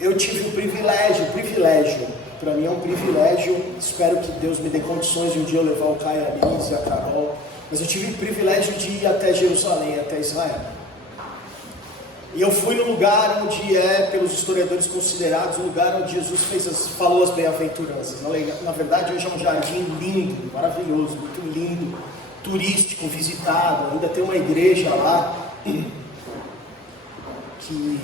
Eu tive o privilégio, para mim é um privilégio, espero que Deus me dê condições de um dia eu levar o Caio, a Liz e a Carol, mas eu tive o privilégio de ir até Jerusalém, até Israel. E eu fui no lugar onde pelos historiadores considerados, o lugar onde Jesus falou as bem-aventuranças. Na verdade, hoje é um jardim lindo, maravilhoso, muito lindo, turístico, visitado. Ainda tem uma igreja lá, que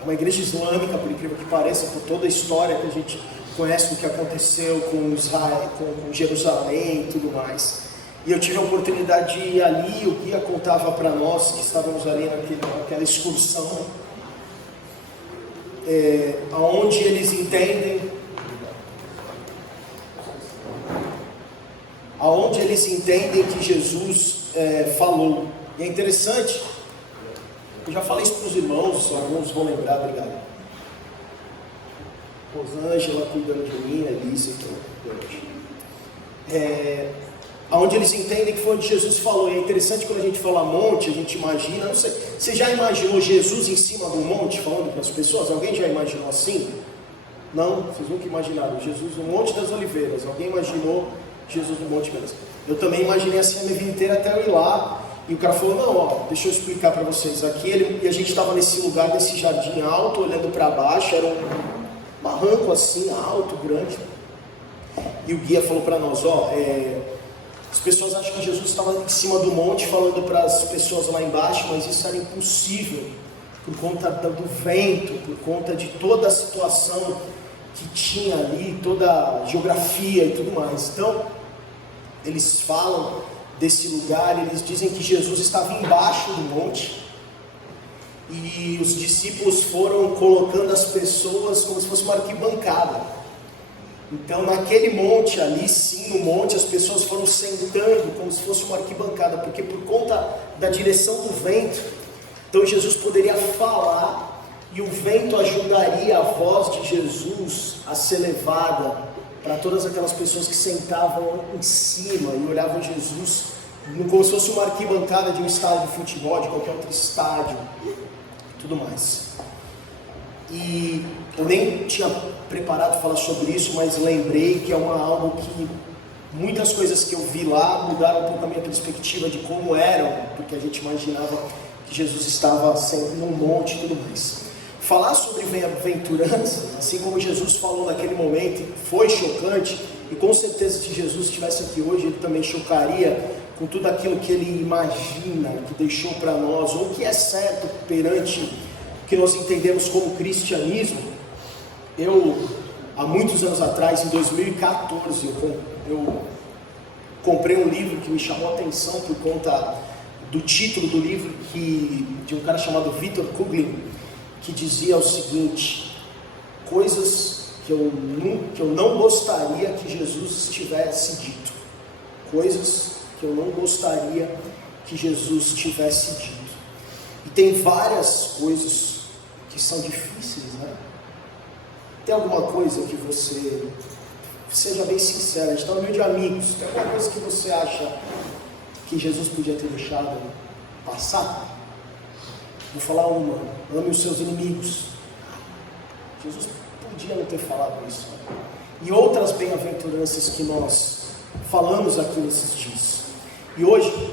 é uma igreja islâmica, por incrível que pareça, por toda a história que a gente conhece do que aconteceu com Israel, com Jerusalém e tudo mais. E eu tive a oportunidade de ir ali, o guia contava para nós que estávamos ali naquela excursão, onde eles entendem que Jesus falou. E é interessante, eu já falei isso para os irmãos, alguns vão lembrar, obrigado. Rosângela cuidando de mim, Elisa, onde eles entendem que foi onde Jesus falou. E é interessante quando a gente fala monte, a gente imagina, não sei, você já imaginou Jesus em cima do monte falando para as pessoas? Alguém já imaginou assim? Não? Vocês nunca imaginaram Jesus no Monte das Oliveiras? Alguém imaginou Jesus no Monte mesmo? Eu também imaginei assim a minha vida inteira até eu ir lá. E o cara falou, não, deixa eu explicar para vocês. E a gente estava nesse lugar, nesse jardim alto, olhando para baixo, era um barranco assim, alto, grande. E o guia falou para nós, as pessoas acham que Jesus estava em cima do monte falando para as pessoas lá embaixo, mas isso era impossível, por conta do vento, por conta de toda a situação que tinha ali, toda a geografia e tudo mais. Então, eles falam desse lugar, eles dizem que Jesus estava embaixo do monte, e os discípulos foram colocando as pessoas como se fosse uma arquibancada. Então naquele monte ali, sim, no monte, as pessoas foram sentando como se fosse uma arquibancada, porque por conta da direção do vento, então Jesus poderia falar e o vento ajudaria a voz de Jesus a ser levada para todas aquelas pessoas que sentavam em cima e olhavam Jesus como se fosse uma arquibancada de um estádio de futebol, de qualquer outro estádio e tudo mais. E eu nem tinha preparado falar sobre isso, mas lembrei que é algo que muitas coisas que eu vi lá mudaram um pouco a minha perspectiva de como eram, porque a gente imaginava que Jesus estava sempre num monte e tudo mais. Falar sobre bem-aventuranças, assim como Jesus falou naquele momento, foi chocante, e com certeza se Jesus estivesse aqui hoje, ele também chocaria com tudo aquilo que ele imagina, que deixou para nós, ou que é certo perante o que nós entendemos como cristianismo. Eu, há muitos anos atrás, em 2014, eu comprei um livro que me chamou a atenção por conta do título do livro, de um cara chamado Victor Kuglin, que dizia o seguinte: coisas que eu não gostaria que Jesus tivesse dito, coisas que eu não gostaria que Jesus tivesse dito. E tem várias coisas que são difíceis, né? Tem alguma coisa que você, seja bem sincero, a gente está no meio de amigos, tem alguma coisa que você acha que Jesus podia ter deixado passar? Vou falar uma: ame os seus inimigos. Jesus podia não ter falado isso, né? E outras bem-aventuranças que nós falamos aqui nesses dias. E hoje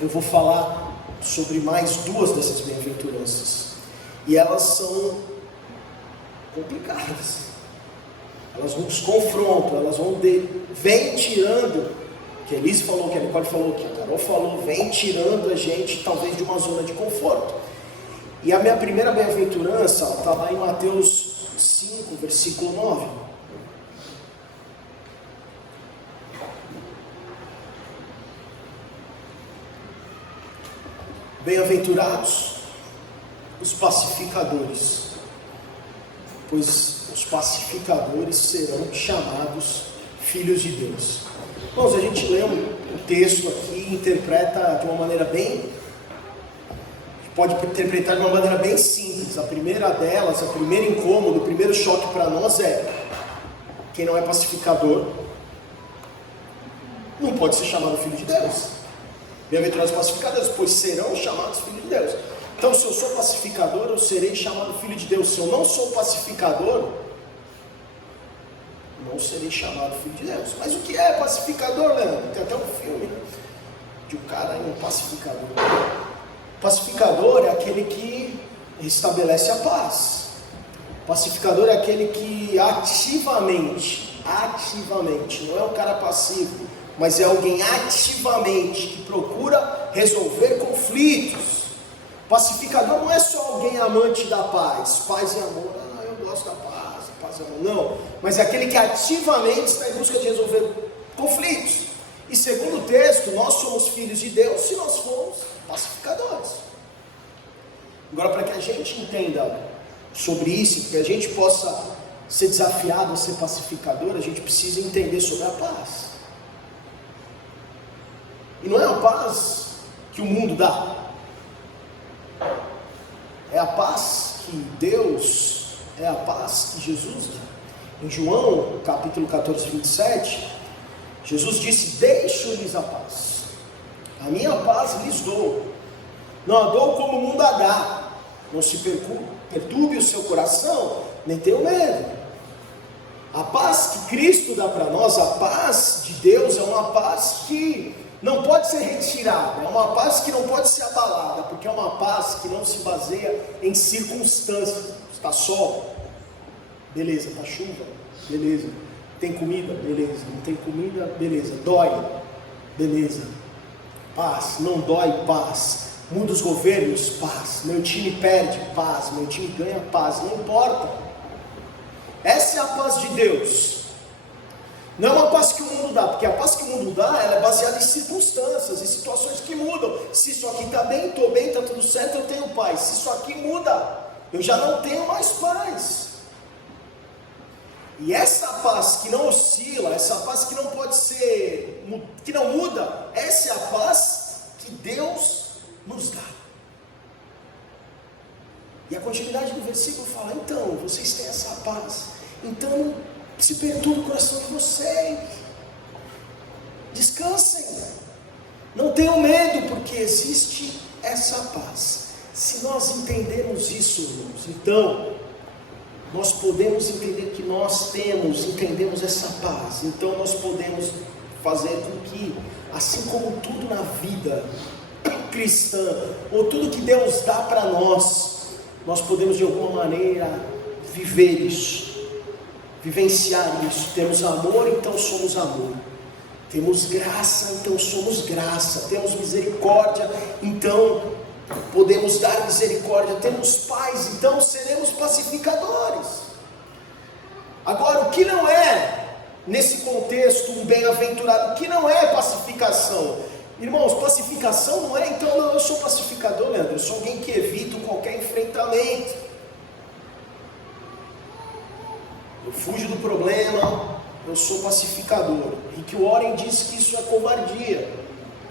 eu vou falar sobre mais duas dessas bem-aventuranças. E elas são complicadas. Elas nos confrontam, elas vem tirando, que a Elise falou, que a Nicole falou, que a Carol falou, vem tirando a gente talvez de uma zona de conforto. E a minha primeira bem-aventurança está lá em Mateus 5, versículo 9. Bem-aventurados os pacificadores, pois os pacificadores serão chamados filhos de Deus. Irmãos, a gente lê um texto aqui e interpreta de uma maneira pode interpretar de uma maneira bem simples. A primeira delas, o primeiro incômodo, o primeiro choque para nós é: quem não é pacificador não pode ser chamado filho de Deus. Bem-aventurados os pacificadores, pois serão chamados filhos de Deus. Então, se eu sou pacificador, eu serei chamado filho de Deus. Se eu não sou pacificador, não serei chamado filho de Deus. Mas o que é pacificador, Leandro? Tem até um filme, né? De um cara aí, um pacificador. Pacificador é aquele que estabelece a paz. Pacificador é aquele que ativamente, não é um cara passivo, mas é alguém ativamente que procura resolver conflitos. Pacificador não é só alguém amante da paz e amor. Eu gosto da paz e amor. Não, mas é aquele que ativamente está em busca de resolver conflitos. E segundo o texto, nós somos filhos de Deus se nós formos pacificadores. Agora, para que a gente entenda sobre isso, para que a gente possa ser desafiado a ser pacificador, a gente precisa entender sobre a paz. E não é a paz que o mundo dá, é a paz que Deus, é a paz que Jesus dá. Em João capítulo 14, 27, Jesus disse: deixo-lhes a paz, a minha paz lhes dou, não a dou como o mundo a dá. Não se perturbe o seu coração, nem tenha medo. A paz que Cristo dá para nós, a paz de Deus, é uma paz que não pode ser retirada, é uma paz que não pode ser abalada, porque é uma paz que não se baseia em circunstâncias. Está sol, beleza. Está chuva, beleza. Tem comida, beleza. Não tem comida, beleza. Dói, beleza. Paz, não dói, paz. Muda os governos, paz. Meu time perde, paz. Meu time ganha, paz. Não importa. Essa é a paz de Deus. Não é uma paz que o mundo dá, porque a paz que o mundo dá, ela é baseada em circunstâncias, em situações que mudam. Se isso aqui está bem, estou bem, está tudo certo, eu tenho paz. Se isso aqui muda, eu já não tenho mais paz. E essa paz que não oscila, essa paz que não pode ser, que não muda, essa é a paz que Deus nos dá. E a continuidade do versículo fala: então, vocês têm essa paz, então não se perturbe o coração de vocês, descansem, não tenham medo, porque existe essa paz. Se nós entendermos isso, irmãos, então nós podemos entender que nós entendemos essa paz. Então nós podemos fazer com que, assim como tudo na vida cristã, ou tudo que Deus dá para nós podemos de alguma maneira viver isso, vivenciar isso. Temos amor, então somos amor. Temos graça, então somos graça. Temos misericórdia, então podemos dar misericórdia. Temos paz, então seremos pacificadores. Agora, o que não é, nesse contexto, um bem-aventurado? O que não é pacificação? Irmãos, pacificação não é, então, não, eu sou pacificador, Leandro, eu sou alguém que evita qualquer enfrentamento, eu fujo do problema, eu sou pacificador. Rick Warren diz que isso é covardia,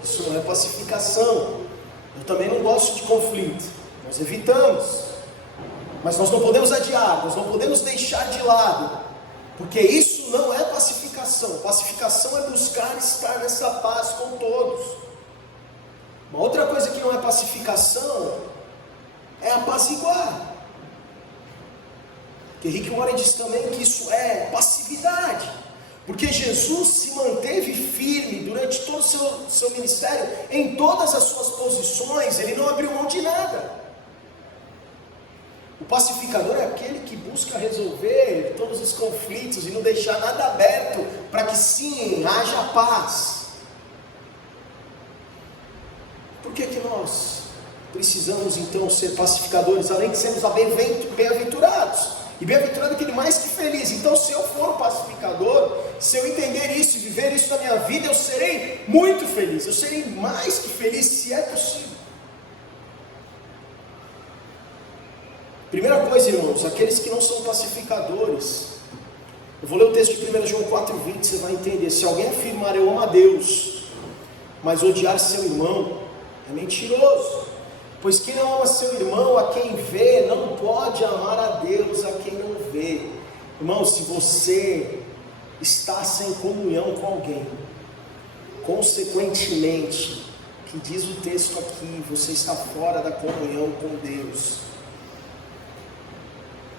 isso não é pacificação. Eu também não gosto de conflito, nós evitamos, mas nós não podemos adiar, nós não podemos deixar de lado, porque isso não é pacificação. Pacificação é buscar estar nessa paz com todos. Uma outra coisa que não é pacificação é apaziguar, porque Rick Warren diz também que isso é passividade, porque Jesus se manteve firme durante todo o seu ministério, em todas as suas posições, ele não abriu mão de nada. O pacificador é aquele que busca resolver todos os conflitos e não deixar nada aberto para que sim, haja paz. Por que nós precisamos então ser pacificadores, além de sermos bem-aventurados? E bem-aventurado é aquele mais que feliz. Então, se eu for pacificador, se eu entender isso e viver isso na minha vida, eu serei muito feliz, eu serei mais que feliz, se é possível. Primeira coisa, irmãos, aqueles que não são pacificadores, eu vou ler o texto de 1 João 4,20, você vai entender. Se alguém afirmar eu amo a Deus, mas odiar seu irmão, é mentiroso. Pois quem não ama seu irmão, a quem vê, não pode amar a Deus a quem não vê. Irmão, se você está sem comunhão com alguém, consequentemente, que diz o texto aqui, você está fora da comunhão com Deus.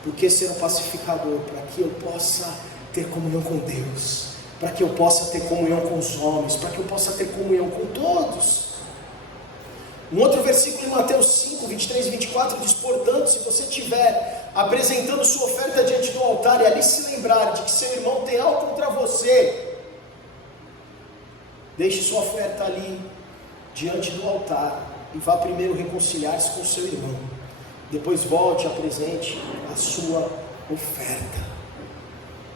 Por que ser um pacificador? Para que eu possa ter comunhão com Deus, para que eu possa ter comunhão com os homens, para que eu possa ter comunhão com todos. Um outro versículo em Mateus 5, 23 e 24 diz: portanto, se você estiver apresentando sua oferta diante do altar e ali se lembrar de que seu irmão tem algo contra você, deixe sua oferta ali diante do altar e vá primeiro reconciliar-se com seu irmão, depois volte e apresente a sua oferta.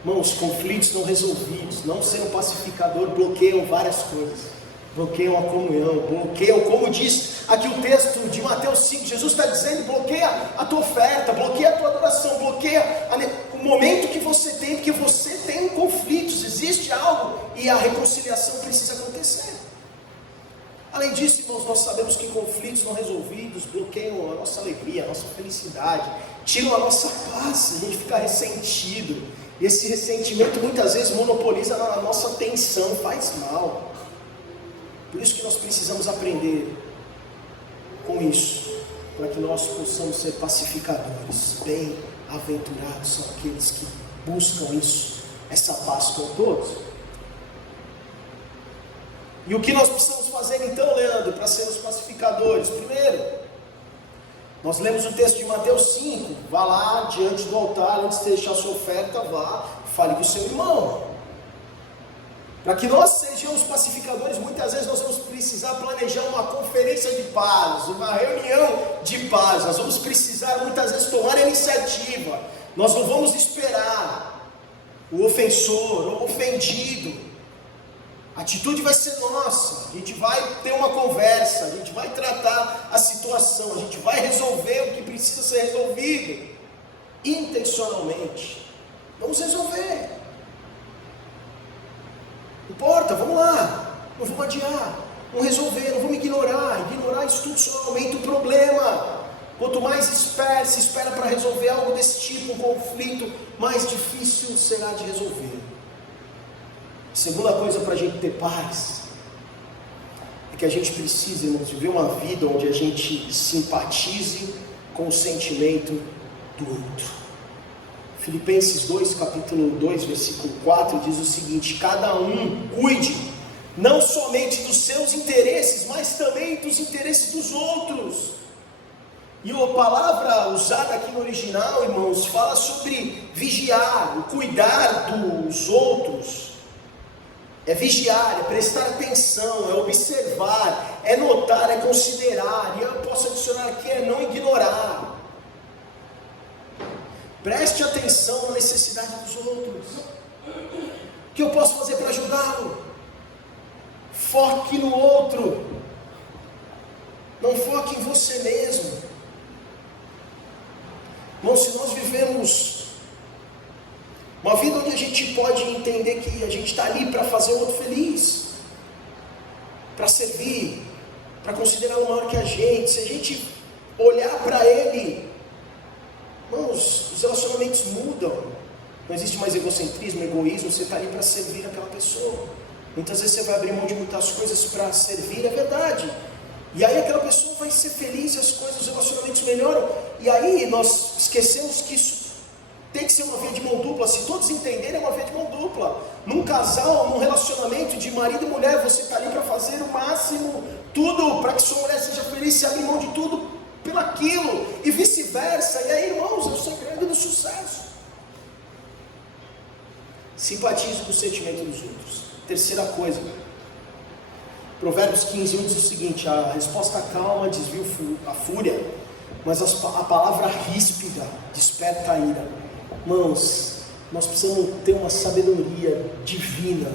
Irmãos, conflitos não resolvidos, não ser um pacificador, bloqueiam várias coisas, bloqueiam a comunhão, bloqueiam, como diz aqui o texto de Mateus 5, Jesus está dizendo, bloqueia a tua oferta, bloqueia a tua adoração, bloqueia o momento que você tem, porque você tem conflitos, existe algo e a reconciliação precisa acontecer. Além disso, irmãos, nós sabemos que conflitos não resolvidos bloqueiam a nossa alegria, a nossa felicidade, tiram a nossa paz, a gente fica ressentido, e esse ressentimento muitas vezes monopoliza a nossa atenção, faz mal. Por isso que nós precisamos aprender com isso, para que nós possamos ser pacificadores. Bem-aventurados são aqueles que buscam isso, essa paz com todos. E o que nós precisamos fazer então, Leandro, para sermos pacificadores? Primeiro, nós lemos o texto de Mateus 5, vá lá diante do altar, antes de deixar a sua oferta, vá, fale com o seu irmão. Para que nós sejamos pacificadores, muitas vezes nós vamos precisar planejar uma conferência de paz, uma reunião de paz, nós vamos precisar muitas vezes tomar a iniciativa, nós não vamos esperar o ofensor ou ofendido. A atitude vai ser nossa, a gente vai ter uma conversa, a gente vai tratar a situação, a gente vai resolver o que precisa ser resolvido, intencionalmente, vamos resolver, não importa, vamos lá, não vamos adiar, vamos resolver, não vamos ignorar institucionalmente o problema. Quanto mais se espera para resolver algo desse tipo, um conflito, mais difícil será de resolver. Segunda coisa para a gente ter paz, é que a gente precisa, irmãos, viver uma vida onde a gente simpatize com o sentimento do outro. Filipenses 2, capítulo 2, versículo 4, diz o seguinte: cada um cuide, não somente dos seus interesses, mas também dos interesses dos outros. E a palavra usada aqui no original, irmãos, fala sobre vigiar, o cuidar dos outros. É vigiar, é prestar atenção, é observar, é notar, é considerar. E eu posso adicionar aqui, é não ignorar. Preste atenção na necessidade dos outros. O que eu posso fazer para ajudá-lo? Foque no outro. Não foque em você mesmo. Irmão, se nós vivemos uma vida onde a gente pode entender que a gente está ali para fazer o outro feliz, para servir, para considerar o maior que a gente, se a gente olhar para ele, irmãos, os relacionamentos mudam, não existe mais egocentrismo, egoísmo, você está ali para servir aquela pessoa. Muitas vezes você vai abrir mão de muitas coisas para servir, é verdade, e aí aquela pessoa vai ser feliz, as coisas, os relacionamentos melhoram, e aí nós esquecemos que isso tem que ser uma via de mão dupla. Se todos entenderem, é uma via de mão dupla. Num casal, num relacionamento de marido e mulher, você está ali para fazer o máximo, tudo para que sua mulher seja feliz, se abre mão de tudo pelaquilo, e vice-versa. E aí, irmãos, é o segredo do sucesso. Simpatize com o sentimento dos outros. Terceira coisa, Provérbios 15:1 diz o seguinte: a resposta calma desvia a fúria, mas a palavra ríspida desperta a ira. Irmãos, nós precisamos ter uma sabedoria divina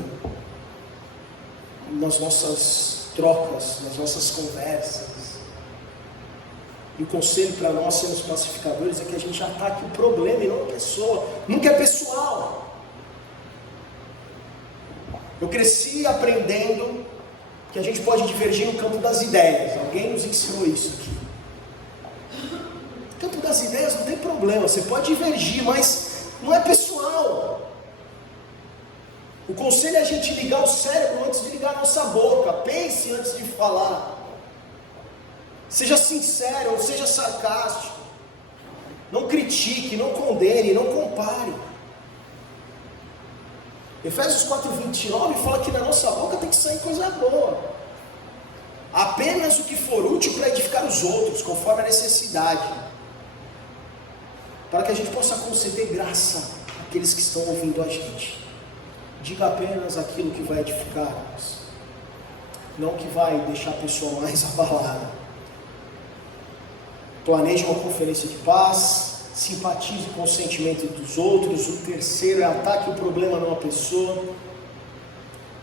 nas nossas trocas, nas nossas conversas. E o conselho para nós sermos pacificadores é que a gente ataque o problema e não a pessoa. Nunca é pessoal. Eu cresci aprendendo que a gente pode divergir no campo das ideias. Alguém nos ensinou isso aqui. No campo das ideias não tem problema, você pode divergir, mas não é pessoal. O conselho é a gente ligar o cérebro antes de ligar a nossa boca. Pense antes de falar. Seja sincero, ou seja sarcástico. Não critique, não condene, não compare. Efésios 4:29 fala que na nossa boca tem que sair coisa boa. Apenas o que for útil para edificar os outros, conforme a necessidade. Para que a gente possa conceder graça àqueles que estão ouvindo a gente. Diga apenas aquilo que vai edificar-nos, não que vai deixar a pessoa mais abalada. Planeje uma conferência de paz, simpatize com o sentimento dos outros. O terceiro é ataque o problema numa pessoa.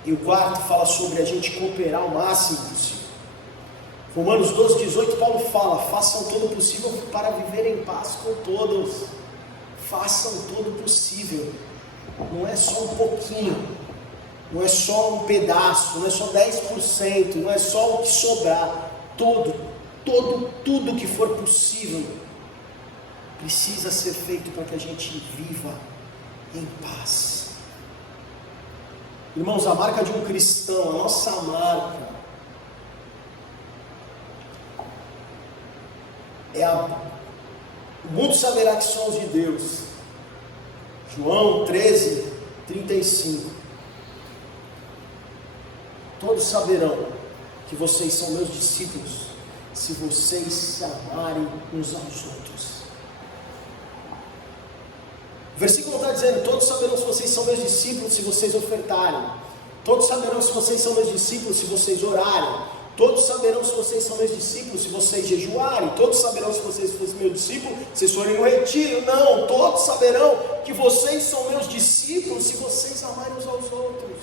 E o quarto fala sobre a gente cooperar o máximo possível. Romanos 12:18, Paulo fala: façam todo o possível para viver em paz com todos. Façam todo o possível. Não é só um pouquinho, não é só um pedaço, não é só 10%, não é só o que sobrar. Tudo que for possível precisa ser feito para que a gente viva em paz. Irmãos, a marca de um cristão, a nossa marca, o mundo saberá que somos de Deus. João 13:35. Todos saberão que vocês são meus discípulos se vocês se amarem uns aos outros. O versículo está dizendo: todos saberão se vocês são meus discípulos se vocês ofertarem. Todos saberão se vocês são meus discípulos se vocês orarem. Todos saberão se vocês são meus discípulos se vocês jejuarem. Todos saberão se vocês forem meus discípulos se vocês forem no retiro. Não, todos saberão que vocês são meus discípulos se vocês amarem uns aos outros.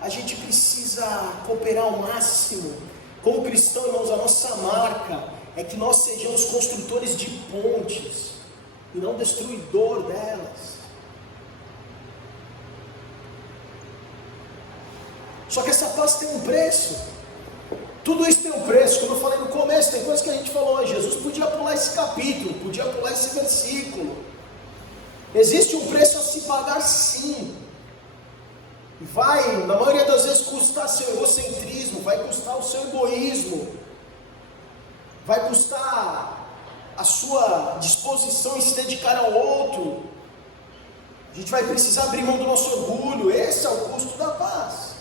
A gente precisa cooperar ao máximo. Como cristão, irmãos, a nossa marca é que nós sejamos construtores de pontes e não destruidor delas. Só que essa paz tem um preço. Tudo isso tem um preço. Como eu falei no começo, tem coisas que a gente falou. Jesus podia pular esse capítulo, podia pular esse versículo. Existe um preço a se pagar, sim. Vai, na maioria das vezes, custar seu egocentrismo, vai custar o seu egoísmo, vai custar a sua disposição em se dedicar ao outro. A gente vai precisar abrir mão do nosso orgulho. Esse é o custo da paz.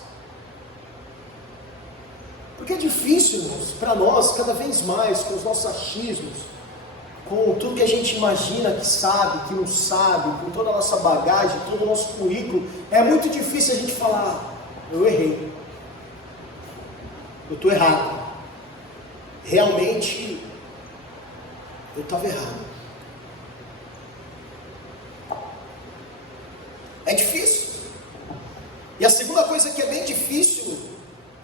Porque é difícil, irmãos, para nós, cada vez mais, com os nossos achismos, com tudo que a gente imagina que sabe, que não sabe, com toda a nossa bagagem, todo o nosso currículo, é muito difícil a gente falar: eu errei, eu estou errado, realmente eu estava errado. É difícil. E a segunda coisa que é bem difícil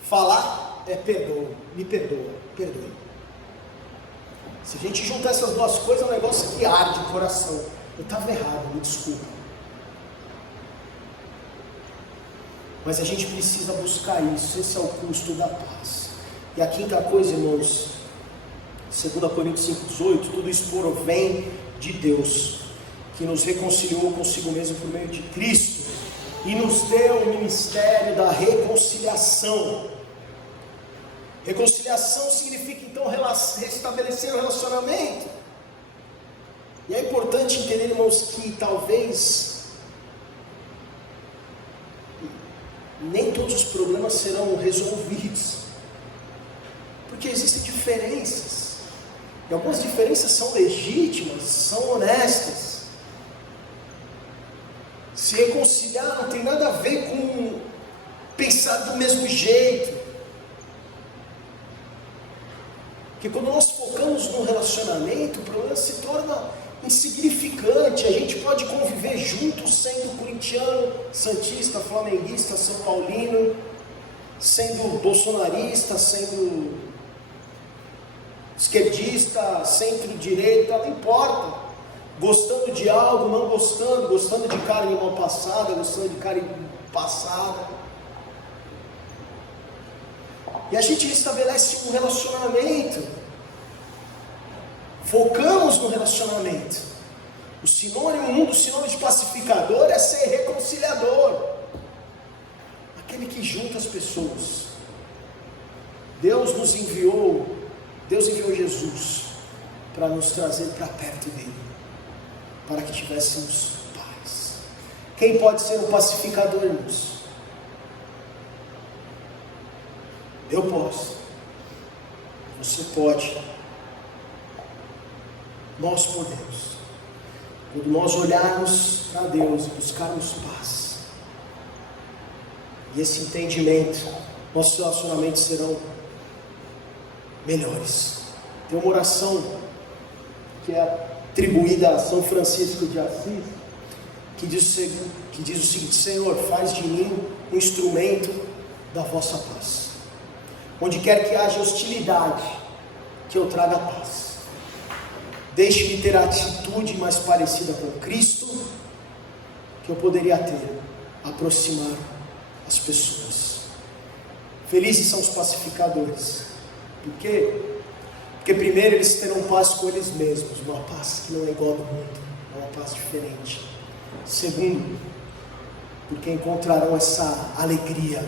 falar é perdoa, me perdoa, perdoe. Se a gente juntar essas duas coisas, é um negócio que arde o coração. Eu estava errado, me desculpa. Mas a gente precisa buscar isso, esse é o custo da paz. E a quinta coisa, irmãos, 2 Coríntios 5:18, tudo isso provém de Deus, que nos reconciliou consigo mesmo por meio de Cristo, e nos deu o ministério da reconciliação. Reconciliação significa então restabelecer o relacionamento. E é importante entender, irmãos, que talvez nem todos os problemas serão resolvidos, porque existem diferenças, e algumas diferenças são legítimas, são honestas. Se reconciliar não tem nada a ver com pensar do mesmo jeito. Porque quando nós focamos no relacionamento, o problema se torna insignificante. A gente pode conviver juntos sendo corintiano, santista, flamenguista, são paulino, sendo bolsonarista, sendo esquerdista, centro-direita, não importa. Gostando de algo, não gostando, gostando de carne mal passada, gostando de carne passada. E a gente estabelece um relacionamento, focamos no relacionamento. Um dos sinônimos de pacificador é ser reconciliador, aquele que junta as pessoas. Deus nos enviou Deus enviou Jesus para nos trazer para perto dele, para que tivéssemos paz. Quem pode ser um pacificador, irmãos? Eu posso. Você pode. Nós podemos. Quando nós olharmos para Deus e buscarmos paz, e esse entendimento, nossos relacionamentos serão melhores. Tem uma oração que é atribuída a São Francisco de Assis, que diz o seguinte: Senhor, faz de mim um instrumento da vossa paz. Onde quer que haja hostilidade, que eu traga paz. Deixe-me ter a atitude mais parecida com Cristo que eu poderia ter, aproximar as pessoas. Felizes são os pacificadores. Por quê? Porque primeiro eles terão paz com eles mesmos, uma paz que não é igual ao do mundo, é uma paz diferente. Segundo, porque encontrarão essa alegria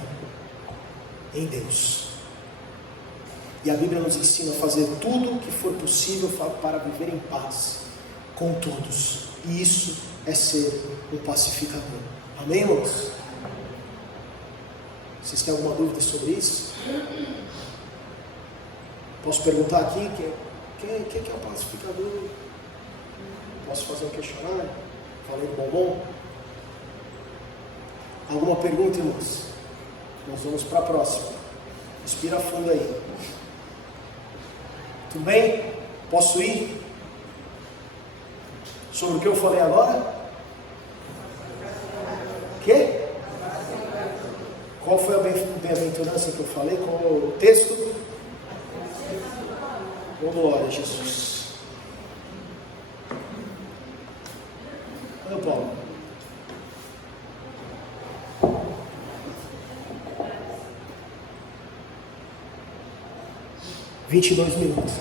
em Deus. E a Bíblia nos ensina a fazer tudo o que for possível para viver em paz com todos. E isso é ser um pacificador. Amém, irmãos? Vocês têm alguma dúvida sobre isso? Posso perguntar aqui, quem é o pacificador? Posso fazer um questionário? Falei do bombom? Alguma pergunta, irmãos? Nós vamos para a próxima. Respira fundo aí. Tudo bem? Posso ir? Sobre o que eu falei agora? Quê? Qual foi a bem-aventurança que eu falei? Qual o texto? Oh, glória a Jesus. Meu Paulo. minutos.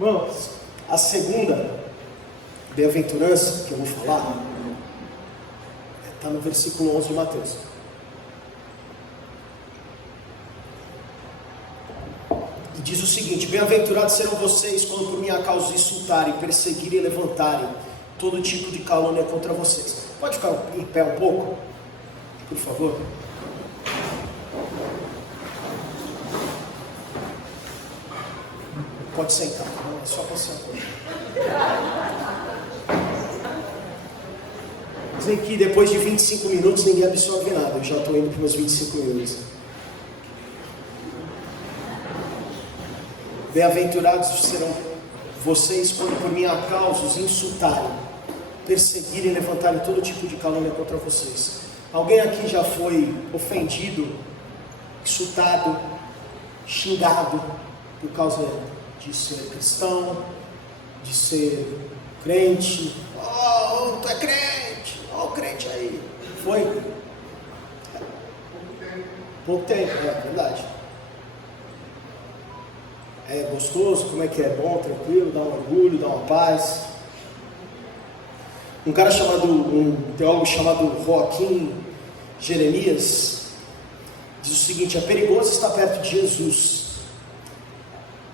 Irmãos, a segunda bem-aventurança que eu vou falar está no versículo 11 de Mateus. E diz o seguinte: bem-aventurados serão vocês quando por minha causa insultarem, perseguirem e levantarem todo tipo de calúnia contra vocês. Pode ficar em pé um pouco, por favor? Pode sentar, não é só para sentar. Dizem que depois de 25 minutos ninguém absorve nada. Eu já estou indo para meus 25 minutos. Bem-aventurados serão vocês quando por minha causa os insultarem, perseguirem e levantarem todo tipo de calúnia contra vocês. Alguém aqui já foi ofendido, insultado, xingado por causa de ser cristão, de ser crente? Oh, tu é crente, ó o crente aí. Foi? Pouco tempo, é verdade. É gostoso, como é que é? Bom, tranquilo, dá um orgulho, dá uma paz. Um teólogo chamado Joaquim Jeremias diz o seguinte: é perigoso estar perto de Jesus.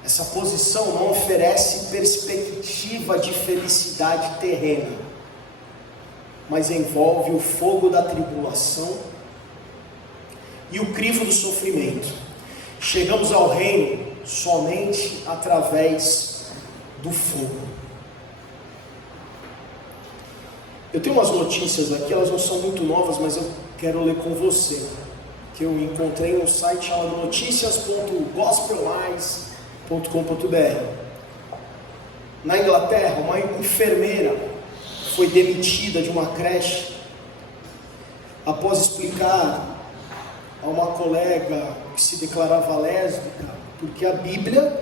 Essa posição não oferece perspectiva de felicidade terrena, mas envolve o fogo da tribulação e o crivo do sofrimento. Chegamos ao reino somente através do fogo. Eu tenho umas notícias aqui, elas não são muito novas, mas eu quero ler com você, que eu encontrei no site chamado noticias.gospelwise.com.br. Na Inglaterra, uma enfermeira foi demitida de uma creche após explicar a uma colega que se declarava lésbica, porque a Bíblia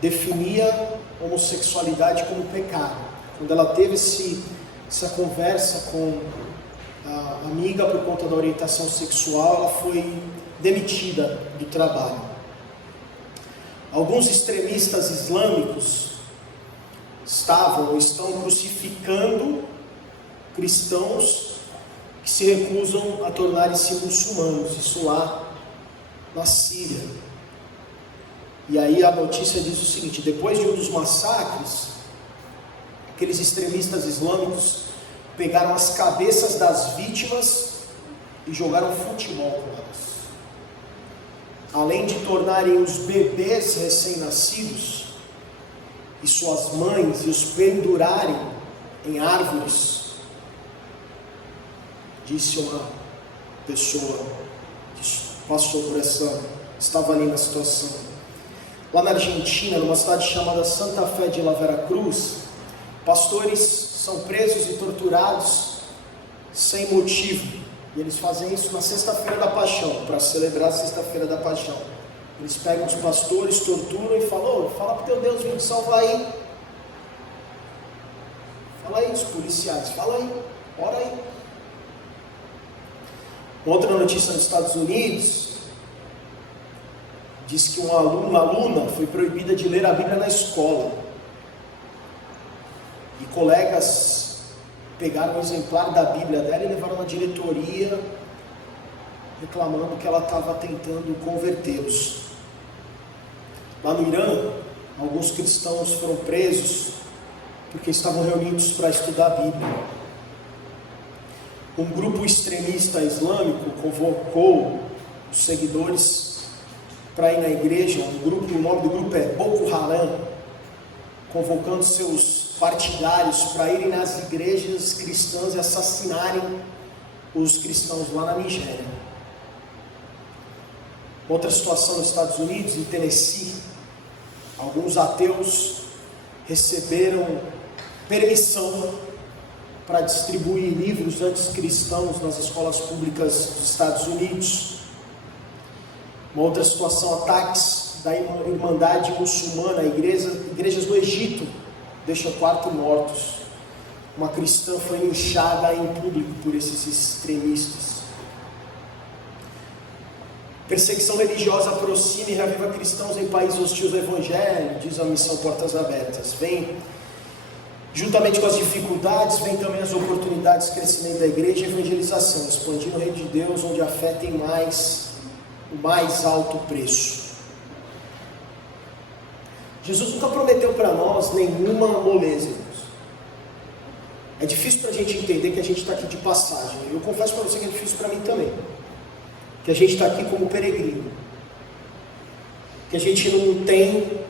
definia homossexualidade como pecado. Quando ela teve essa conversa com a amiga por conta da orientação sexual, ela foi demitida do trabalho. Alguns extremistas islâmicos estão crucificando cristãos que se recusam a tornarem-se muçulmanos, isso lá na Síria. E aí a notícia diz o seguinte: depois de um dos massacres, aqueles extremistas islâmicos pegaram as cabeças das vítimas e jogaram futebol com elas. Além de tornarem os bebês recém-nascidos e suas mães e os pendurarem em árvores, disse uma pessoa que passou por estava ali na situação. Lá na Argentina, numa cidade chamada Santa Fé de la Veracruz, pastores são presos e torturados sem motivo. E eles fazem isso na sexta-feira da paixão, para celebrar a sexta-feira da paixão. Eles pegam os pastores, torturam e falam: fala para o teu Deus vir te salvar aí. Fala aí, os policiais, fala aí, ora aí. Outra notícia nos Estados Unidos diz que uma aluna foi proibida de ler a Bíblia na escola. E colegas pegaram um exemplar da Bíblia dela e levaram na diretoria, reclamando que ela estava tentando convertê-los. Lá no Irã, alguns cristãos foram presos porque estavam reunidos para estudar a Bíblia. Um grupo extremista islâmico convocou os seguidores para ir na igreja. O nome do grupo é Boko Haram, convocando seus partidários para irem nas igrejas cristãs e assassinarem os cristãos lá na Nigéria. Outra situação nos Estados Unidos, em Tennessee, alguns ateus receberam permissão para distribuir livros anticristãos nas escolas públicas dos Estados Unidos. Uma outra situação, ataques da Irmandade Muçulmana, igrejas do Egito deixam 4 mortos. Uma cristã foi linchada em público por esses extremistas. Perseguição religiosa aproxima e reaviva cristãos em países hostis ao Evangelho, diz a missão Portas Abertas. Juntamente com as dificuldades, vem também as oportunidades de crescimento da igreja e evangelização, expandindo o reino de Deus, onde a fé tem o mais alto preço. Jesus nunca prometeu para nós nenhuma moleza, irmãos. É difícil para a gente entender que a gente está aqui de passagem. Eu confesso para você que é difícil para mim também. Que a gente está aqui como peregrino. Que a gente não tem,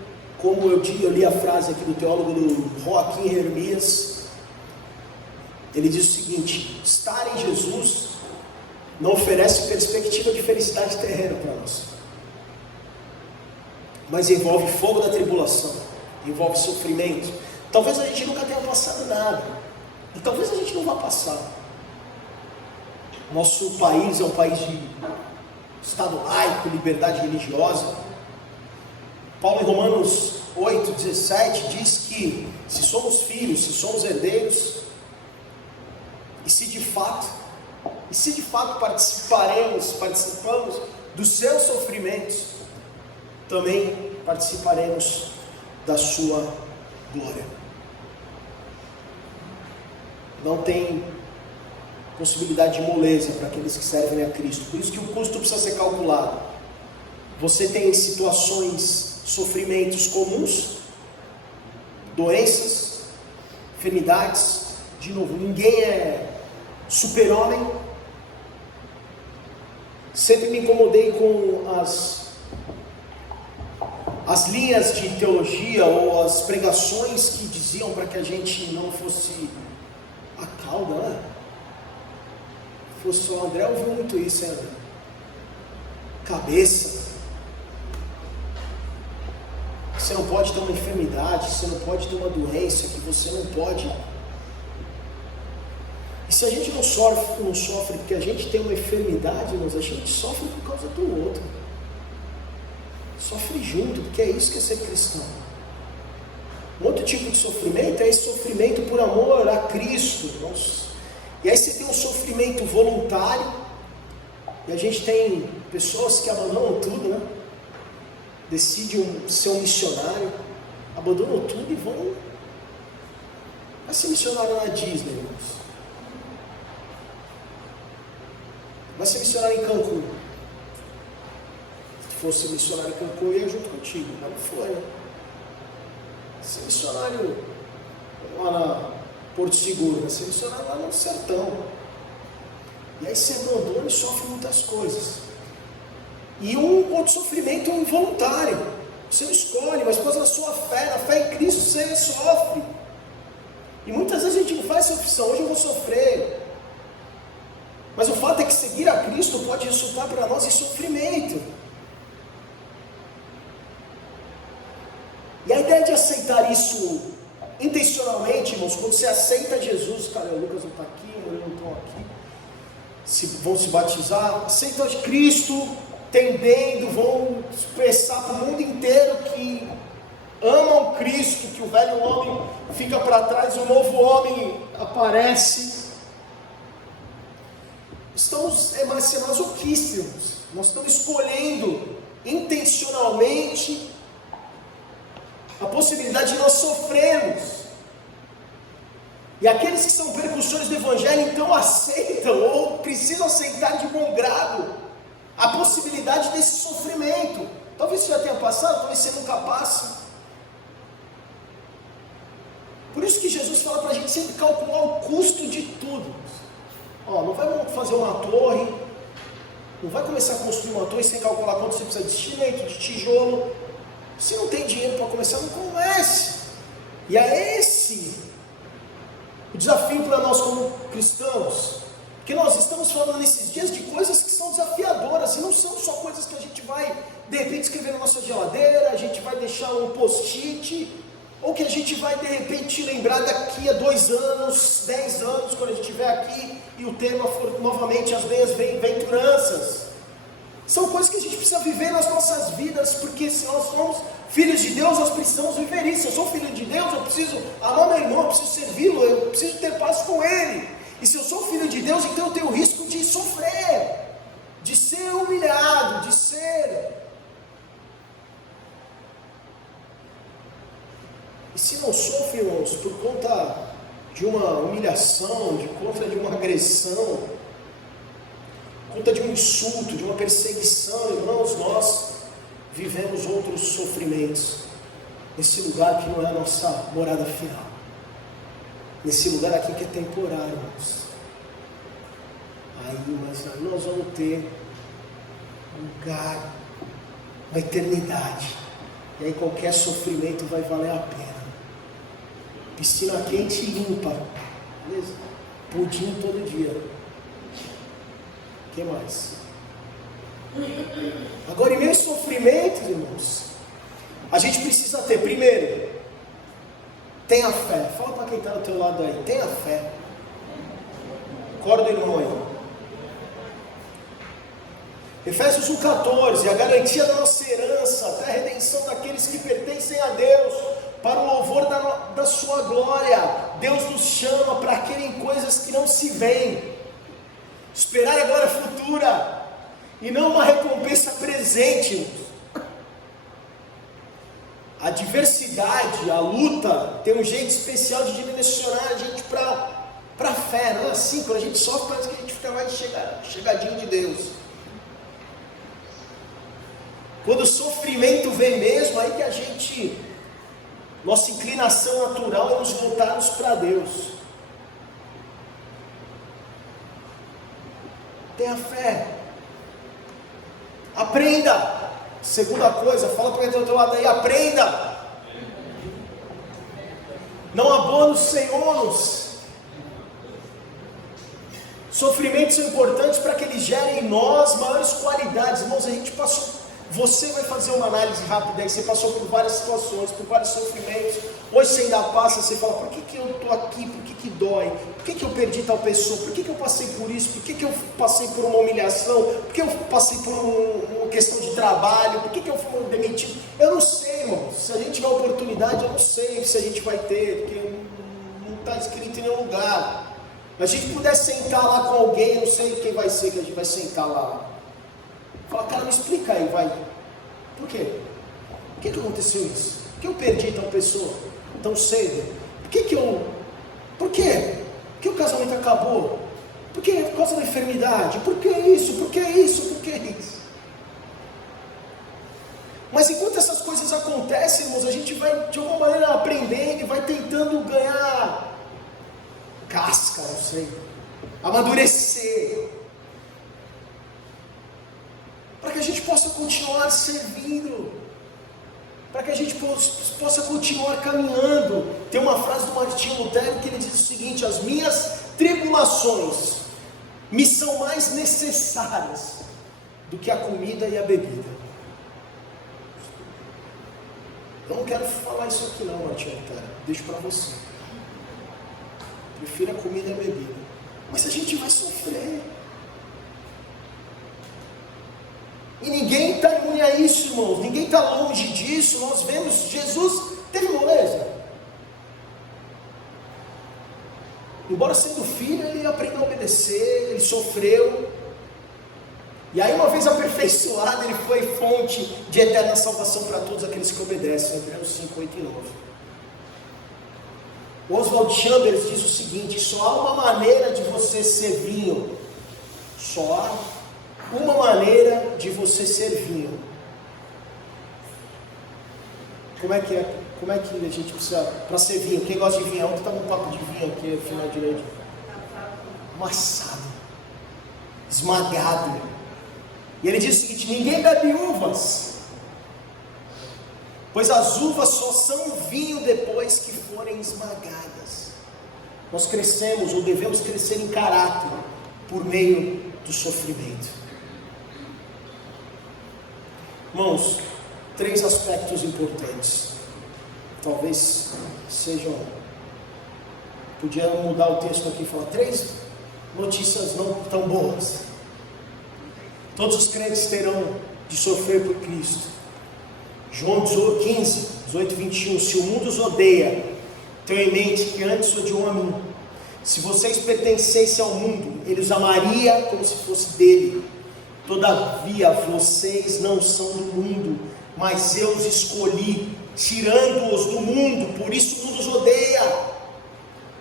como eu li a frase aqui do teólogo do Joaquim Hermias, ele diz o seguinte: estar em Jesus não oferece perspectiva de felicidade terrena para nós, mas envolve fogo da tribulação, envolve sofrimento. Talvez a gente nunca tenha passado nada, e talvez a gente não vá passar. Nosso país é um país de Estado laico, liberdade religiosa. Paulo em Romanos 8,17 diz que se somos filhos, se somos herdeiros, e se de fato participamos dos seus sofrimentos, também participaremos da sua glória. Não tem possibilidade de moleza para aqueles que servem a Cristo. Por isso que o custo precisa ser calculado. Você tem situações, sofrimentos comuns, doenças, enfermidades. De novo, ninguém é super-homem. Sempre me incomodei com as linhas de teologia ou as pregações que diziam para que a gente não fosse a cauda, né? O André ouviu muito isso, hein? Cabeça. Você não pode ter uma enfermidade, você não pode ter uma doença, que você não pode. E se a gente não sofre porque a gente tem uma enfermidade, mas a gente sofre por causa do outro. Sofre junto, porque é isso que é ser cristão. Um outro tipo de sofrimento é esse sofrimento por amor a Cristo. Nossa. E aí você tem um sofrimento voluntário, e a gente tem pessoas que abandonam tudo, né? Decidem ser um missionário, abandonam tudo e vão. Vai ser missionário na Disney, irmãos. Vai ser missionário em Cancún. fosse missionário com eu ia junto contigo, mas não foi, né? Ser missionário lá na Porto Seguro, ser missionário lá no sertão. E aí você abandona e sofre muitas coisas. E um outro sofrimento involuntário. Você não escolhe, mas por causa da sua fé, na fé em Cristo, você sofre. E muitas vezes a gente não faz essa opção, hoje eu vou sofrer. Mas o fato é que seguir a Cristo pode resultar para nós em sofrimento. E a ideia de aceitar isso intencionalmente, irmãos, quando você aceita Jesus, cara, o Lucas não está aqui, o Murilo não estão aqui, vão se batizar, aceitam Cristo, entendendo, vão expressar para o mundo inteiro que amam Cristo, que o velho homem fica para trás, o novo homem aparece. Estamos ser masoquistas, nós estamos escolhendo intencionalmente a possibilidade de nós sofrermos. E aqueles que são percussores do Evangelho então aceitam, ou precisam aceitar de bom grado, a possibilidade desse sofrimento. Talvez você já tenha passado, talvez você nunca passe. Por isso que Jesus fala para a gente sempre calcular o custo de tudo. Não vai fazer uma torre, não vai começar a construir uma torre sem calcular quanto você precisa de cimento, de tijolo. Se não tem dinheiro para começar, não comece. E é esse o desafio para nós como cristãos. Porque nós estamos falando nesses dias de coisas que são desafiadoras, e não são só coisas que a gente vai, de repente, escrever na nossa geladeira, a gente vai deixar um post-it, ou que a gente vai, de repente, lembrar daqui a 2 anos, 10 anos, quando a gente estiver aqui, e o tema for novamente as bem-aventuranças. São coisas que a gente precisa viver nas nossas vidas, porque se nós somos filhos de Deus, nós precisamos viver isso. Se eu sou filho de Deus, eu preciso amar meu irmão, eu preciso servi-lo, eu preciso ter paz com ele. E se eu sou filho de Deus, então eu tenho o risco de sofrer, de ser humilhado, de ser... E se não sofre, irmãos, por conta de uma humilhação, por conta de uma agressão, por conta de um insulto, de uma perseguição, irmãos, nós vivemos outros sofrimentos nesse lugar que não é a nossa morada final, nesse lugar aqui que é temporário, irmãos. Mas aí nós vamos ter um lugar, uma eternidade, e aí qualquer sofrimento vai valer a pena. Piscina quente e limpa, beleza? Pudim todo dia. O que mais? Agora, em meio aos sofrimentos, irmãos, a gente precisa ter, primeiro, tenha fé. Fala para quem está do teu lado aí, tenha fé. Acorda, irmão aí. Efésios 1,14, a garantia da nossa herança, até a redenção daqueles que pertencem a Deus, para o louvor da sua glória. Deus nos chama para querem coisas que não se veem, esperar a glória futura, e não uma recompensa presente. A adversidade, a luta, tem um jeito especial de direcionar a gente para a fé. Não é assim, quando a gente sofre, parece que a gente fica mais chegadinho de Deus. Quando o sofrimento vem mesmo, aí que a gente, nossa inclinação natural é nos voltarmos para Deus. Tenha fé. Aprenda. Segunda coisa, fala para quem está do teu lado aí, aprenda. Não abone os senhores. Sofrimentos são importantes para que eles gerem em nós maiores qualidades. Irmãos, a gente passou... Você vai fazer uma análise rápida aí, você passou por várias situações, por vários sofrimentos. Hoje você ainda passa, você fala, por que eu estou aqui, por que dói? Por que eu perdi tal pessoa? Por que eu passei por isso? Por que eu passei por uma humilhação? Por que eu passei por uma questão de trabalho? Por que eu fui demitido? Eu não sei, irmão. Se a gente tiver oportunidade, eu não sei se a gente vai ter, porque não está escrito em nenhum lugar. Mas a gente puder sentar lá com alguém, eu não sei quem vai ser que a gente vai sentar lá. Fala, cara, me explica aí, vai. Por quê? Por que aconteceu isso? Por que eu perdi tal pessoa tão cedo? Por quê? Por que o casamento acabou? Por que? Por causa da enfermidade? Por que isso? Por que isso? Por que isso? Mas enquanto essas coisas acontecem, irmãos, a gente vai de alguma maneira aprendendo e vai tentando ganhar casca, não sei, amadurecer, para que a gente possa continuar servindo, para que a gente possa continuar caminhando. Tem uma frase do Martinho Lutero que ele diz o seguinte: as minhas tribulações me são mais necessárias do que a comida e a bebida. Eu não quero falar isso aqui não, Martinho Lutero, deixo para você. Prefiro a comida e a bebida. Mas a gente vai sofrer. E ninguém está imune a isso, irmãos. Ninguém está longe disso. Nós vemos, Jesus teve moleza. Embora sendo filho, ele aprendeu a obedecer, ele sofreu. E aí, uma vez aperfeiçoado, ele foi fonte de eterna salvação para todos aqueles que obedecem. Hebreus 5, 8 e 9. Oswald Chambers diz o seguinte: só há uma maneira de você ser vinho. Só há uma maneira de você ser vinho. Como é que é? Como é que a gente precisa, para ser vinho? Quem gosta de vinho? Ontem estava um papo de vinho aqui, no final direito. Amassado, esmagado. E ele diz o seguinte: ninguém bebe uvas, pois as uvas só são vinho depois que forem esmagadas. Nós crescemos, ou devemos crescer em caráter, por meio do sofrimento. Irmãos, 3 aspectos importantes. Talvez sejam, podia mudar o texto aqui e falar 3 notícias não tão boas. Todos os crentes terão de sofrer por Cristo. João 15, 18 e 21. Se o mundo os odeia, tenham em mente que antes odiou a mim. Se vocês pertencessem ao mundo, ele os amaria como se fosse dele. Todavia, vocês não são do mundo, mas eu os escolhi, tirando-os do mundo, por isso o mundo os odeia.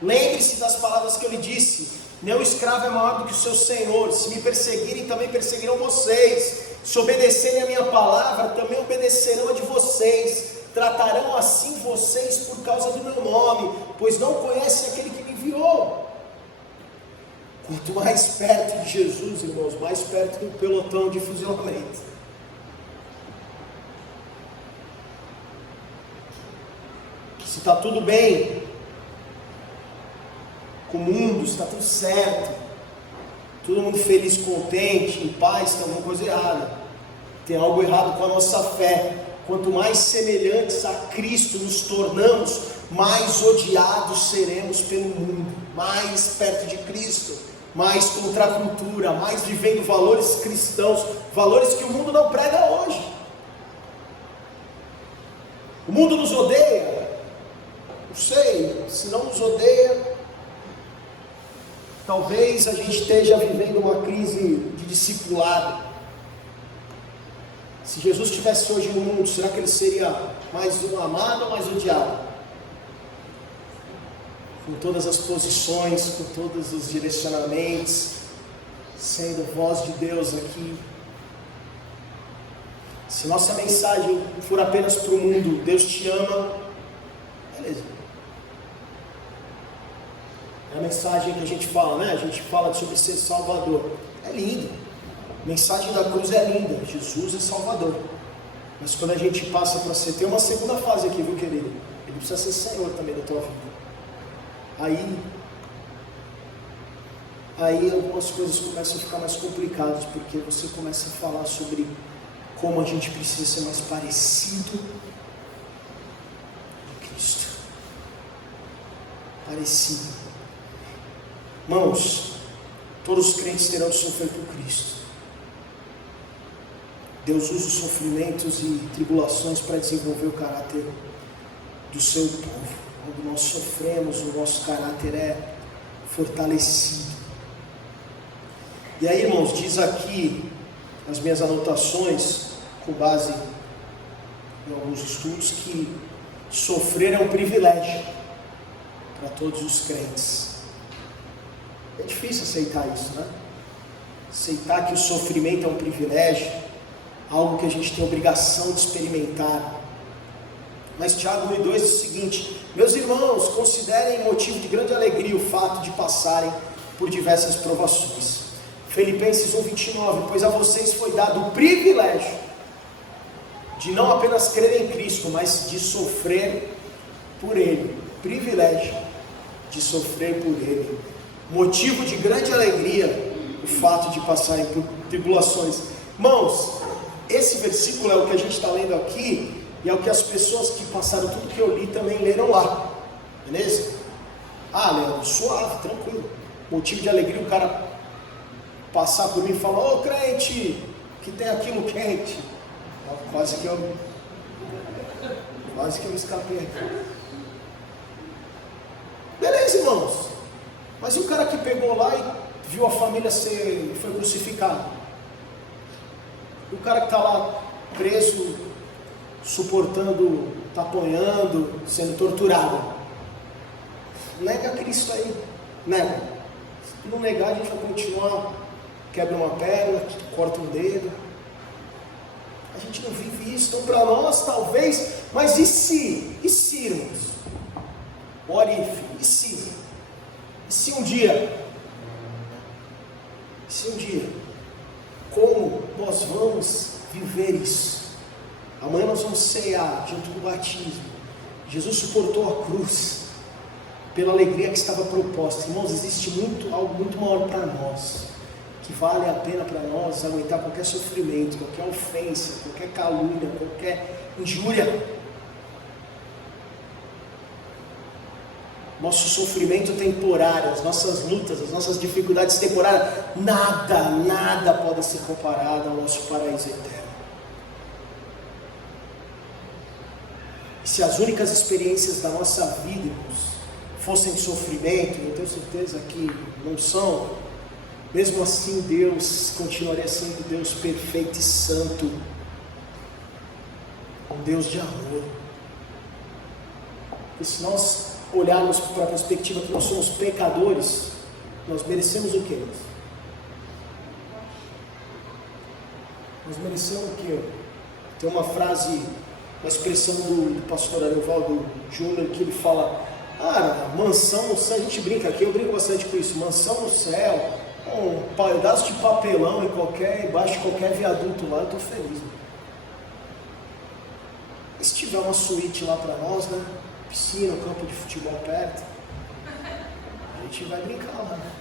Lembre-se das palavras que eu lhe disse: nenhum escravo é maior do que o seu senhor. Se me perseguirem, também perseguirão vocês. Se obedecerem a minha palavra, também obedecerão a de vocês. Tratarão assim vocês por causa do meu nome, pois não conhecem aquele que me enviou. Quanto mais perto de Jesus, irmãos, mais perto do pelotão de fuzilamento. Se está tudo bem com o mundo, está tudo certo, todo mundo feliz, contente, em paz, tem alguma coisa errada. Tem algo errado com a nossa fé. Quanto mais semelhantes a Cristo nos tornamos, mais odiados seremos pelo mundo. Mais perto de Cristo, mais contra a cultura, mais vivendo valores cristãos, valores que o mundo não prega hoje. O mundo nos odeia? Não sei, se não nos odeia, talvez a gente esteja vivendo uma crise de discipulado. Se Jesus estivesse hoje no mundo, será que ele seria mais amado ou mais odiado? Com todas as posições, com todos os direcionamentos, sendo voz de Deus aqui. Se nossa mensagem for apenas para o mundo, Deus te ama, beleza. É a mensagem que a gente fala, né? A gente fala sobre ser Salvador. É lindo. A mensagem da cruz é linda. Jesus é Salvador. Mas quando a gente passa para ser... Tem uma segunda fase aqui, viu, querido? Ele precisa ser Senhor também da tua vida. Aí algumas coisas começam a ficar mais complicadas, porque você começa a falar sobre como a gente precisa ser mais parecido com Cristo. Parecido. Irmãos, todos os crentes terão de sofrer por Cristo. Deus usa os sofrimentos e tribulações para desenvolver o caráter do seu povo. Quando nós sofremos, o nosso caráter é fortalecido. E aí, irmãos, diz aqui nas minhas anotações, com base em alguns estudos, que sofrer é um privilégio para todos os crentes. É difícil aceitar isso, né? Aceitar que o sofrimento é um privilégio. algo que a gente tem obrigação de experimentar. Mas Tiago 1:2 diz o seguinte: meus irmãos, considerem motivo de grande alegria o fato de passarem por diversas provações. Filipenses 1:29, pois a vocês foi dado o privilégio de não apenas crer em Cristo, mas de sofrer por Ele. Privilégio de sofrer por Ele. Motivo de grande alegria o fato de passarem por tribulações. Irmãos, esse versículo é o que a gente está lendo aqui, e é o que as pessoas que passaram tudo que eu li também leram lá, beleza? Leandro, suave, tranquilo. Motivo de alegria o cara passar por mim e falar: ô crente, que tem aquilo quente. Quase que eu escapei aqui. Beleza, irmãos, mas e o cara que pegou lá e viu a família foi crucificado? E o cara que está lá preso, suportando, está apanhando, sendo torturado? Nega Cristo aí, nega. Se não negar, a gente vai continuar, quebra uma perna, corta um dedo. A gente não vive isso. Então para nós talvez, mas e se irmãos? What if? E se um dia, como nós vamos viver isso? Amanhã nós vamos ceiar junto com o batismo. Jesus suportou a cruz pela alegria que estava proposta. Irmãos, existe algo muito maior para nós, que vale a pena para nós aguentar qualquer sofrimento, qualquer ofensa, qualquer calúnia, qualquer injúria. Nosso sofrimento temporário, as nossas lutas, as nossas dificuldades temporárias, nada pode ser comparado ao nosso paraíso eterno. E se as únicas experiências da nossa vida, irmãos, fossem sofrimento, eu tenho certeza que não são, mesmo assim Deus continuaria sendo Deus perfeito e santo, um Deus de amor. E se nós olharmos para a perspectiva que nós somos pecadores, nós merecemos o quê? Nós merecemos o quê? Tem uma frase, uma expressão do pastor Ariovaldo Júnior, que ele fala: mansão no céu. A gente brinca aqui, eu brinco bastante com isso. Mansão no céu, um pedaço de papelão embaixo de qualquer viaduto lá, eu estou feliz. E se tiver uma suíte lá para nós, né? Piscina, campo de futebol perto, a gente vai brincar lá, né?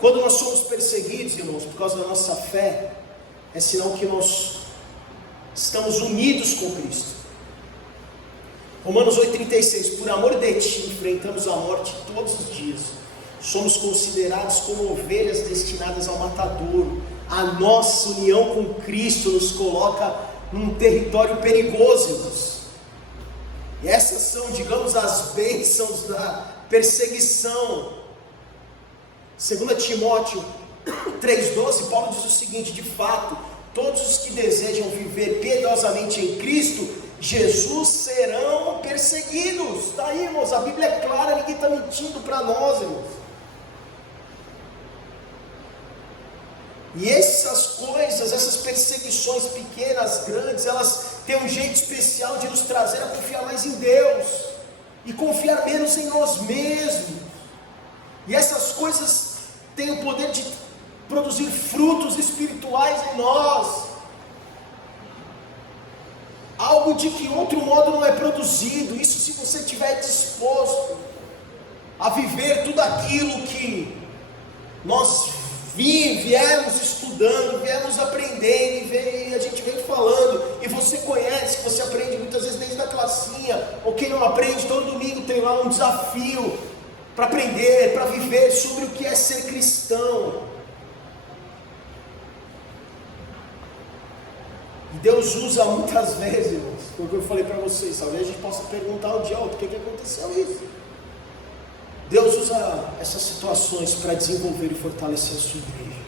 Quando nós somos perseguidos, irmãos, por causa da nossa fé, é sinal que nós estamos unidos com Cristo. Romanos 8,36: por amor de ti enfrentamos a morte todos os dias, somos considerados como ovelhas destinadas ao matadouro. A nossa união com Cristo nos coloca num território perigoso, irmãos. E essas são, digamos, as bênçãos da perseguição. 2 Timóteo 3,12, Paulo diz o seguinte: de fato, todos os que desejam viver piedosamente em Cristo Jesus serão perseguidos. Está aí, irmãos, a Bíblia é clara, ninguém está mentindo para nós, irmãos. E essas coisas, essas perseguições pequenas, grandes, elas têm um jeito especial de nos trazer a confiar mais em Deus e confiar menos em nós mesmos. E essas coisas têm o poder de produzir frutos espirituais em nós, algo de que outro modo não é produzido. Isso se você estiver disposto a viver tudo aquilo que nós viemos estudando, viemos aprendendo, e a gente vem falando, e você conhece, você aprende muitas vezes desde a classinha, ou quem não aprende, todo domingo tem lá um desafio para aprender, para viver sobre o que é ser cristão. E Deus usa muitas vezes, irmãos, porque eu falei para vocês, talvez a gente possa perguntar um dia: por que aconteceu isso? Deus usa essas situações para desenvolver e fortalecer a sua igreja,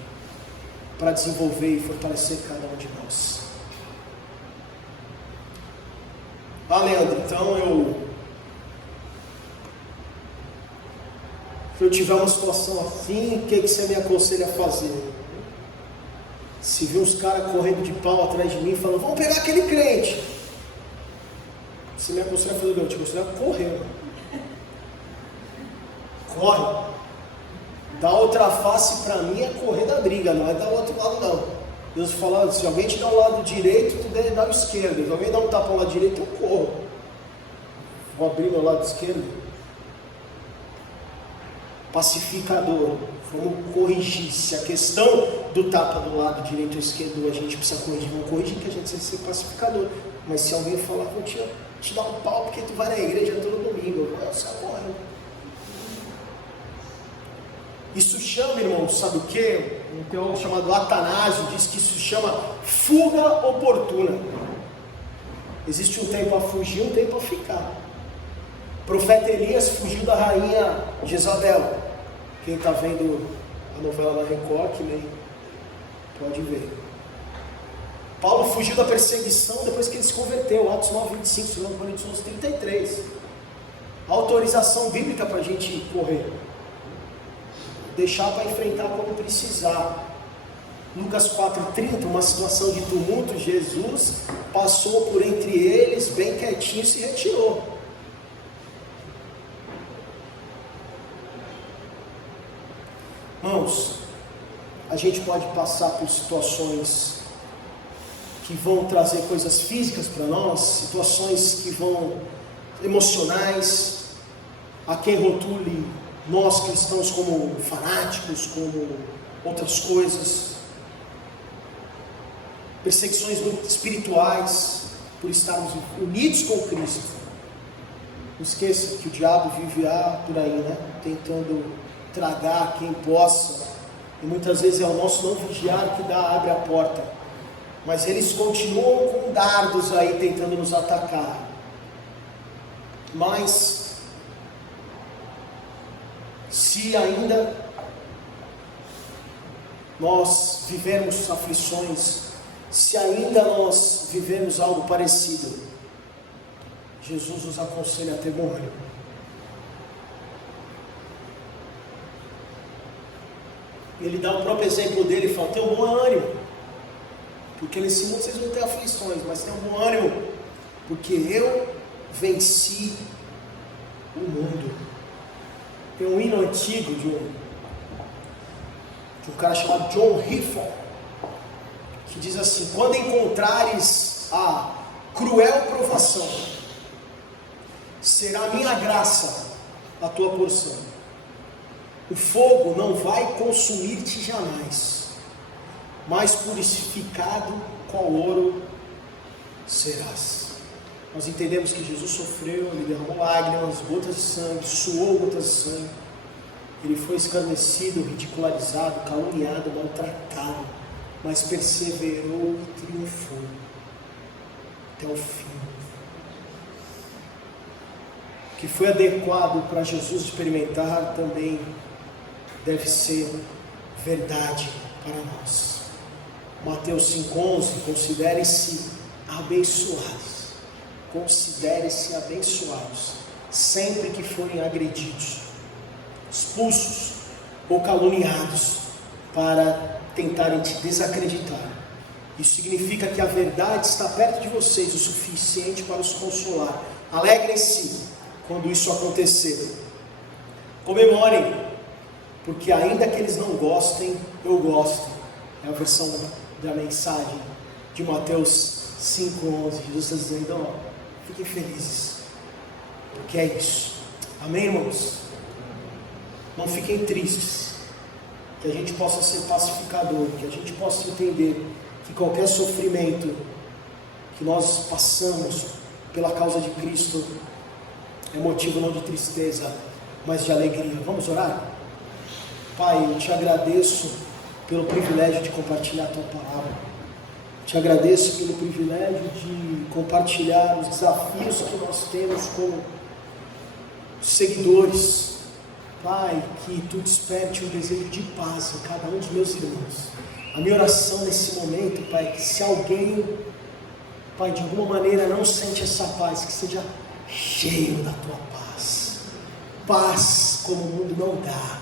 para desenvolver e fortalecer cada um de nós. Leandro, então Se eu tiver uma situação assim, o que você me aconselha a fazer? Se vir uns caras correndo de pau atrás de mim, falando, vamos pegar aquele crente. Você me aconselha a fazer o quê? Eu te aconselho a correr. Corre. Da outra face para mim é correr da briga, não é dar o outro lado não. Deus fala, se alguém te dá o lado direito, tu deve dar o esquerdo. Se alguém dá um tapa ao lado direito, eu corro. Vou abrir meu lado esquerdo. Pacificador. Vamos corrigir. Se a questão do tapa do lado direito ou esquerdo a gente precisa corrigir, vamos corrigir que a gente precisa ser pacificador. Mas se alguém falar, vou te dar um pau porque tu vai na igreja todo domingo, eu saio correndo. Isso chama, irmão, sabe o que? Um teólogo chamado Atanásio diz que isso chama fuga oportuna. Existe um tempo a fugir, um tempo a ficar. O profeta Elias fugiu da rainha Jezabel. Quem está vendo a novela da Record, que nem pode ver. Paulo fugiu da perseguição depois que ele se converteu. Atos 9:25, 2 Coríntios 11:33. Autorização bíblica para a gente correr. Deixar para enfrentar quando precisar. Lucas 4:30, uma situação de tumulto, Jesus passou por entre eles, bem quietinho, e se retirou. Irmãos, a gente pode passar por situações que vão trazer coisas físicas para nós, situações que vão emocionais, há quem rotule nós cristãos como fanáticos, como outras coisas, perseguições espirituais, por estarmos unidos com Cristo. Não esqueça que o diabo vive por aí, né? Tentando tragar quem possa, e muitas vezes é o nosso não vigiar que abre a porta, mas eles continuam com dardos aí tentando nos atacar. Mas se ainda nós vivemos aflições, se ainda nós vivemos algo parecido, Jesus nos aconselha a ter bom ânimo. Ele dá o próprio exemplo dele e fala, tenha um bom ânimo, porque nesse mundo vocês vão ter aflições, mas tenha um bom ânimo, porque eu venci o mundo. Tem um hino antigo de um cara chamado John Riffle, que diz assim, quando encontrares a cruel provação, será minha graça a tua porção. O fogo não vai consumir-te jamais, mas purificado qual ouro serás. Nós entendemos que Jesus sofreu, ele derramou lágrimas, gotas de sangue, suou gotas de sangue. Ele foi escarnecido, ridicularizado, caluniado, maltratado, mas perseverou e triunfou até o fim. O que foi adequado para Jesus experimentar também deve ser verdade para nós. Mateus 5,11, considerem-se abençoados. Considere-se abençoados sempre que forem agredidos, expulsos ou caluniados para tentarem te desacreditar. Isso significa que a verdade está perto de vocês o suficiente para os consolar. Alegrem-se quando isso acontecer. Comemorem, porque ainda que eles não gostem, eu gosto. É a versão da mensagem de Mateus 5,11. Jesus está dizendo, fiquem felizes, porque é isso. Amém, irmãos? Não fiquem tristes, que a gente possa ser pacificador, que a gente possa entender que qualquer sofrimento que nós passamos pela causa de Cristo é motivo não de tristeza, mas de alegria. Vamos orar? Pai, eu te agradeço pelo privilégio de compartilhar a tua palavra. Te agradeço pelo privilégio de compartilhar os desafios que nós temos como seguidores. Pai, que tu desperte um desejo de paz em cada um dos meus irmãos. A minha oração nesse momento, Pai, é que se alguém, Pai, de alguma maneira não sente essa paz, que seja cheio da tua paz. Paz como o mundo não dá,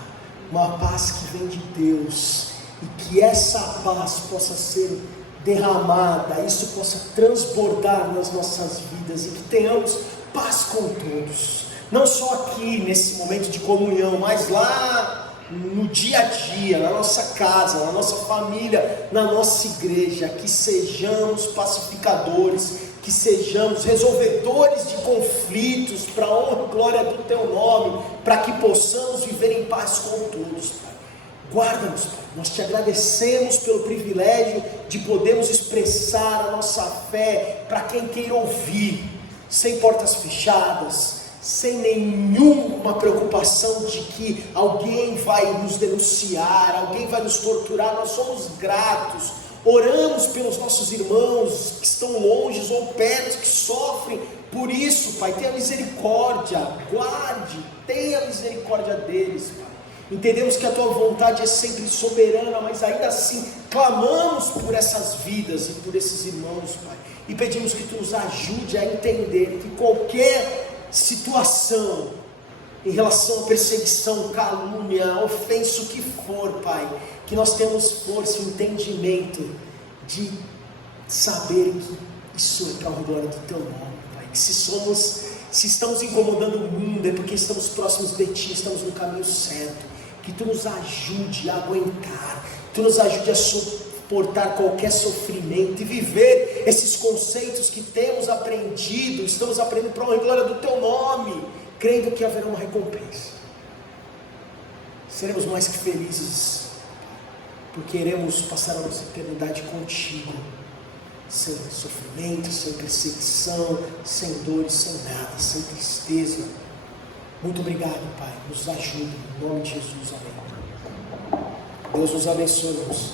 uma paz que vem de Deus, e que essa paz possa ser derramada, isso possa transbordar nas nossas vidas, e que tenhamos paz com todos, não só aqui nesse momento de comunhão, mas lá no dia a dia, na nossa casa, na nossa família, na nossa igreja, que sejamos pacificadores, que sejamos resolvedores de conflitos, para a honra e glória do Teu nome, para que possamos viver em paz com todos, Pai. Guarda-nos, Pai. Nós Te agradecemos pelo privilégio de podermos expressar a nossa fé para quem queira ouvir, sem portas fechadas, sem nenhuma preocupação de que alguém vai nos denunciar, alguém vai nos torturar. Nós somos gratos, oramos pelos nossos irmãos que estão longe ou perto, que sofrem por isso, Pai. Tenha misericórdia, guarde, tenha misericórdia deles, Pai. Entendemos que a Tua vontade é sempre soberana, mas ainda assim clamamos por essas vidas e por esses irmãos, Pai, e pedimos que Tu nos ajude a entender que qualquer situação em relação à perseguição, calúnia, ofensa, o que for, Pai, que nós temos força e entendimento de saber que isso é para a glória do Teu nome, Pai, que se estamos incomodando o mundo, é porque estamos próximos de Ti, estamos no caminho certo. Que Tu nos ajude a aguentar, Tu nos ajude a suportar qualquer sofrimento e viver esses conceitos que temos aprendido, estamos aprendendo para a honra e glória do Teu nome, crendo que haverá uma recompensa. Seremos mais que felizes, porque iremos passar a nossa eternidade contigo, sem sofrimento, sem perseguição, sem dores, sem nada, sem tristeza. Muito obrigado, Pai, nos ajude, em nome de Jesus, amém. Deus nos abençoe, irmãos.